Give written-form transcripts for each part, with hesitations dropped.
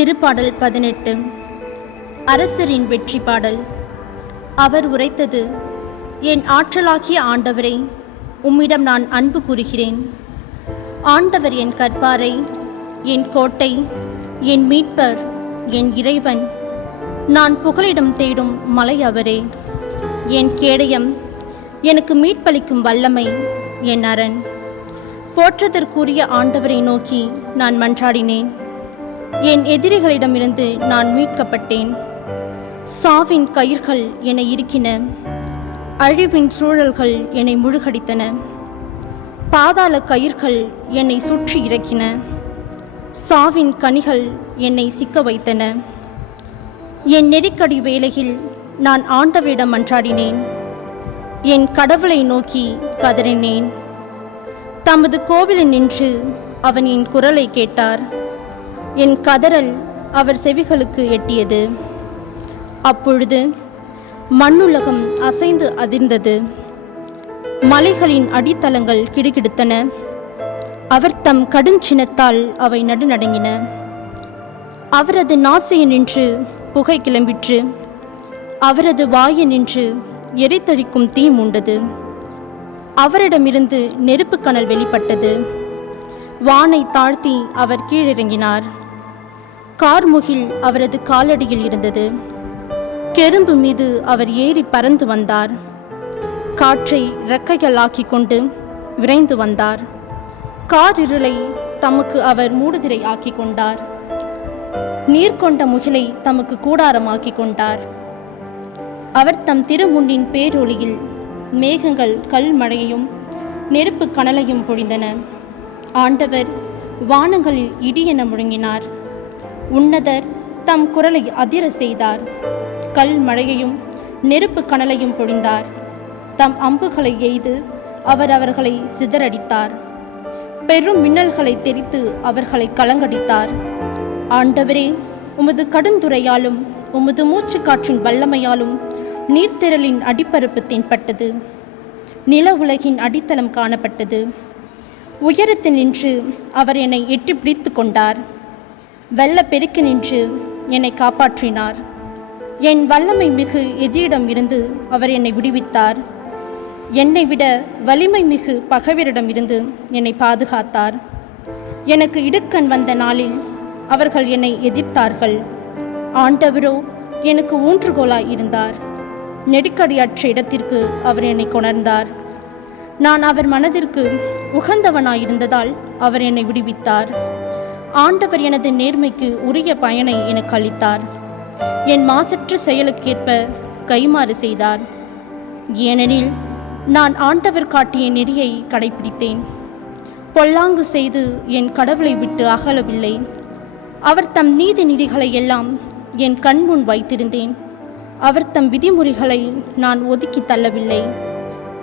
திருப்பாடல் 18. அரசரின் வெற்றி பாடல். அவர் உரைத்தது: என் ஆற்றலாகிய ஆண்டவரே, உம்மிடம் நான் அன்பு கூறுகிறேன். ஆண்டவர் என் கற்பாரை, என் கோட்டை, என் மீட்பர், என் இறைவன். நான் புகலிடம் தேடும் மலை அவரே. என் கேடயம், எனக்கு மீட்பளிக்கும் வல்லமை, என் அரண். போற்றுதற்குரிய ஆண்டவரை நோக்கி நான் மன்றாடினேன். என் எதிரிகளிடமிருந்து நான் மீட்கப்பட்டேன். சாவின் கயிர்கள் என்னை இறுக்கின, அழிவின் சூழல்கள் என்னை முழுகடித்தன. பாதாள கயிர்கள் என்னை சுற்றி இறக்கின, சாவின் கனிகள் என்னை சிக்க வைத்தன. என் நெருக்கடி வேளையில் நான் ஆண்டவரிடம் மன்றாடினேன். என் கடவுளை நோக்கி கதறினேன். தமது கோவிலில் நின்று அவன் என் குரலை கேட்டார். என் கதறல் அவர் செவிகளுக்கு எட்டியது. அப்பொழுது மண்ணுலகம் அசைந்து அதிர்ந்தது, மலைகளின் அடித்தளங்கள் கிடுகிடுத்தன. அவர் தம் கடுஞ்சினத்தால் அவை நடுநடுங்கின. அவரது நாசியினின்று புகை கிளம்பிற்று, அவரது வாயினின்று எரித்தழிக்கும் தீ மூண்டது. அவரிடமிருந்து நெருப்பு கனல் வெளிப்பட்டது. வானை தாழ்த்தி அவர் கீழிறங்கினார். கார்முகில் அவரது காலடியில் இருந்தது. கெரும்பு மீது அவர் ஏறி பறந்து வந்தார். காற்றை இறக்கைகளாக்கி கொண்டு விரைந்து வந்தார். காரிருளை தமக்கு அவர் மூடுதிரை ஆக்கி கொண்டார். நீர் கொண்ட முகிலை தமக்கு கூடாரமாக்கி கொண்டார். அவர் தம் திருமுன்னின் பேரொளியில் மேகங்கள் கல் மழையையும் நெருப்பு கனலையும் பொழிந்தன. ஆண்டவர் வானங்களில் இடியென முழங்கினார். உன்னதர் தம் குரலை அதிர செய்தார். கல் மழையையும் நெருப்பு கனலையும் பொழிந்தார். தம் அம்புகளை எய்து அவர் அவர்களை சிதறடித்தார். பெரும் மின்னல்களை தெரித்து அவர்களை கலங்கடித்தார். ஆண்டவரே, உமது கடுந்துரையாலும் உமது மூச்சு காற்றின் வல்லமையாலும் நீர்த்திரளின் அடிப்பரப்பு தென்பட்டது. நில உலகின் அடித்தளம் காணப்பட்டது. உயரத்தில் நின்று அவர் என்னை எட்டி பிடித்து கொண்டார். வெள்ள பெருக்கு நின்று என்னை காப்பாற்றினார். என் வல்லமை மிகு எதிரிடம் இருந்து அவர் என்னை விடுவித்தார். என்னை விட வலிமை மிகு பகைவரிடம் இருந்து என்னை பாதுகாத்தார். எனக்கு இடுக்கண் வந்த நாளில் அவர்கள் என்னை எதிர்த்தார்கள். ஆண்டவரோ எனக்கு ஊன்றுகோலாய் இருந்தார். நெருக்கடியற்ற இடத்திற்கு அவர் என்னை கொணர்ந்தார். நான் அவர் மனதிற்கு உகந்தவனாயிருந்ததால் அவர் என்னை விடுவித்தார். ஆண்டவர் எனது நேர்மைக்கு உரிய பயனை எனக்கு அளித்தார். என் மாசற்ற செயலுக்கேற்ப கைமாறு செய்தார். ஏனெனில் நான் ஆண்டவர் காட்டிய நெறியை கடைபிடித்தேன். பொல்லாங்கு செய்து என் கடவுளை விட்டு அகலவில்லை. அவர் தம் நீதி நெறிகளை எல்லாம் என் கண்முன் வைத்திருந்தேன். அவர் தம் விதிமுறைகளை நான் ஒதுக்கி தள்ளவில்லை.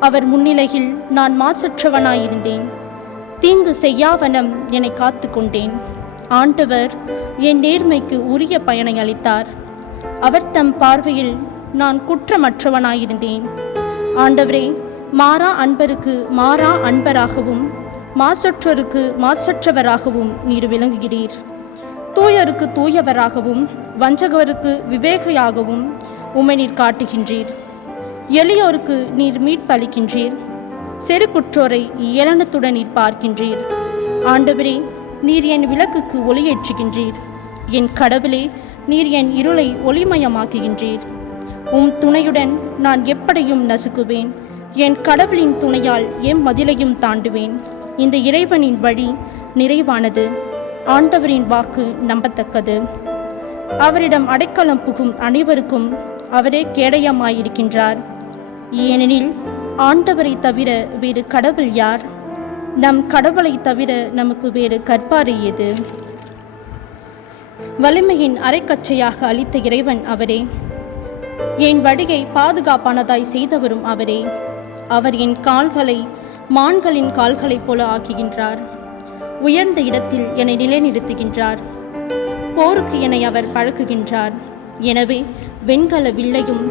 அவர் முன்னிலையில் நான் மாசற்றவனாயிருந்தேன். தீங்கு செய்யாவனம் என்னை காத்து கொண்டேன். ஆண்டவர் என் நேர்மைக்கு உரிய பயனை அளித்தார். அவர் தம் பார்வையில் நான் குற்றமற்றவனாயிருந்தேன். ஆண்டவரே, மாறா அன்பருக்கு மாறா அன்பராகவும் மாசற்றோருக்கு மாசற்றவராகவும் நீர் விளங்குகிறீர். தூயருக்கு தூயவராகவும் வஞ்சகருக்கு விவேகையாகவும் உம்மை நீர் காட்டுகின்றீர். எளியோருக்கு நீர் மீட்பளிக்கின்றீர். செருக்குற்றோரை ஏளனத்துடன் நீர் பார்க்கின்றீர். ஆண்டவரே, நீர் என் விளக்குக்கு ஒளியேற்றுகின்றீர். என் கடவுளே, நீர் என் இருளை ஒளிமயமாக்குகின்றீர். உம் துணையுடன் நான் எப்படியும் நசுக்குவேன். என் கடவுளின் துணையால் மதிலையும் தாண்டுவேன். இந்த இறைவனின் வழி நிறைவானது. ஆண்டவரின் வாக்கு நம்பத்தக்கது. அவரிடம் அடைக்கலம் புகும் அனைவருக்கும் அவரே கேடயமாயிருக்கின்றார். ஏனெனில் ஆண்டவரை தவிர வேறு கடவுள் யார்? நம் கடவுளை தவிர நமக்கு வேறு கற்பாரை எது? வலிமையின் அரைக்கச்சையாக அளித்த இறைவன் அவரே. என் வழியை பாதுகாப்பானதாய் செய்தவரும் அவரே. அவர் என் கால்களை மான்களின் கால்களைப் போல ஆக்குகின்றார். உயர்ந்த இடத்தில் என்னை நிலைநிறுத்துகின்றார். போருக்கு என்னை அவர் பழக்குகின்றார். எனவே வெண்கல வில்லையும்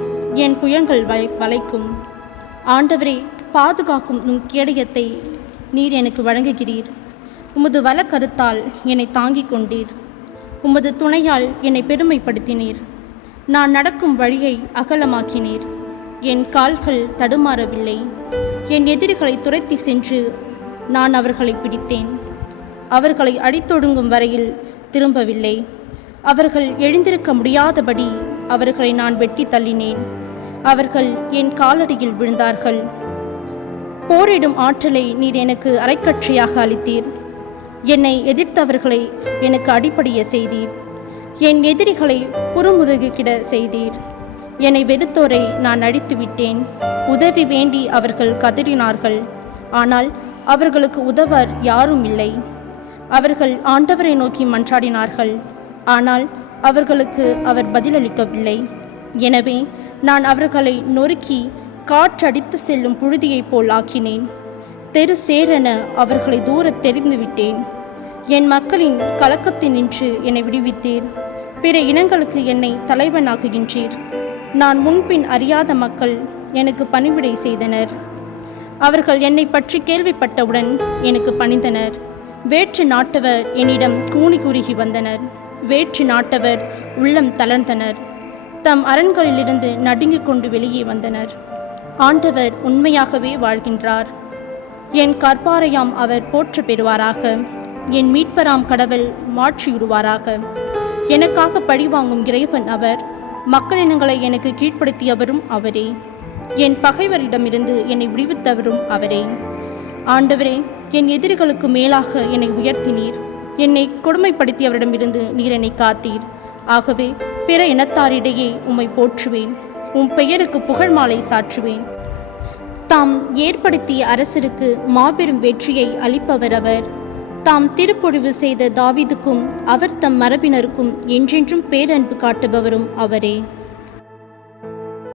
என் புயல்கள் வளைக்கும். ஆண்டவரே, பாதுகாக்கும் உம் கேடயத்தை நீர் எனக்கு வழங்குகிறீர். உமது வலக்கருத்தால் என்னை தாங்கிக் கொண்டீர். உமது துணையால் என்னை பெருமைப்படுத்தினீர். நான் நடக்கும் வழியை அகலமாக்கினீர். என் கால்கள் தடுமாறவில்லை. என் எதிரிகளை துரத்தி சென்று நான் அவர்களை பிடித்தேன். அவர்களை அடித்தொடுங்கும் வரையில் திரும்பவில்லை. அவர்கள் எழுந்திருக்க முடியாதபடி அவர்களை நான் வெட்டி தள்ளினேன். அவர்கள் என் காலடியில் விழுந்தார்கள். போரிடும் ஆற்றலை நீர் எனக்கு அரைக்கற்றையாக அளித்தீர். என்னை எதிர்த்தவர்களை எனக்கு அடிபடிய செய்தீர். என் எதிரிகளை புறமுதுகிட செய்தீர். என்னை வெறுத்தோரை நான் அழித்து விட்டேன். உதவி வேண்டி அவர்கள் கதறினார்கள், ஆனால் அவர்களுக்கு உதவ யாரும் இல்லை. அவர்கள் ஆண்டவரை நோக்கி மன்றாடினார்கள், ஆனால் அவர்களுக்கு அவர் பதிலளிக்கவில்லை. எனவே நான் அவர்களை நொறுக்கி காற்றடித்து செல்லும் புழுதியைப் போல் ஆக்கினேன். தெரு சேரென அவர்களை தூரத் தெரிந்து விட்டேன். என் மக்களின் கலக்கத்தினின்று என்னை விடுவித்தீர். பிற இனங்களுக்கு என்னை தலைவனாக்குகின்றீர். நான் முன்பின் அறியாத மக்கள் எனக்கு பணிவிடை செய்தனர். அவர்கள் என்னை பற்றி கேள்விப்பட்டவுடன் எனக்கு பணிந்தனர். வேற்று நாட்டவர் என்னிடம் கூனி குறுகி வந்தனர். வேற்று நாட்டவர் உள்ளம் தளர்ந்தனர். தம் அரண்களிலிருந்து நடுங்கிக் கொண்டு வெளியே வந்தனர். ஆண்டவர் உண்மையாகவே வாழ்கின்றார். என் கற்பாரையாம் அவர் போற்ற பெறுவாராக. என் மீட்பராம் கடவுள் மாற்றியுறுவாராக. எனக்காக பழிவாங்கும் இறைவன் அவர். மக்களினங்களை எனக்கு கீழ்ப்படுத்தியவரும் அவரே. என் பகைவரிடமிருந்து என்னை விடுவித்தவரும் அவரே. ஆண்டவரே, என் எதிரிகளுக்கு மேலாக என்னை உயர்த்தினீர். என்னை கொடுமைப்படுத்தியவரிடமிருந்து நீர் என்னை காத்தீர். ஆகவே பிற இனத்தாரிடையே உம்மை போற்றுவேன். உம் பெயருக்கு புகழ் மாலை சாற்றுவேன். தாம் ஏற்படுத்திய அரசருக்கு மாபெரும் வெற்றியை அளிப்பவர் அவர். தாம் திருப்பொழிவு செய்த தாவீதுக்கும் அவர் தம் மரபினருக்கும் என்றென்றும் பேரன்பு காட்டுபவரும் அவரே.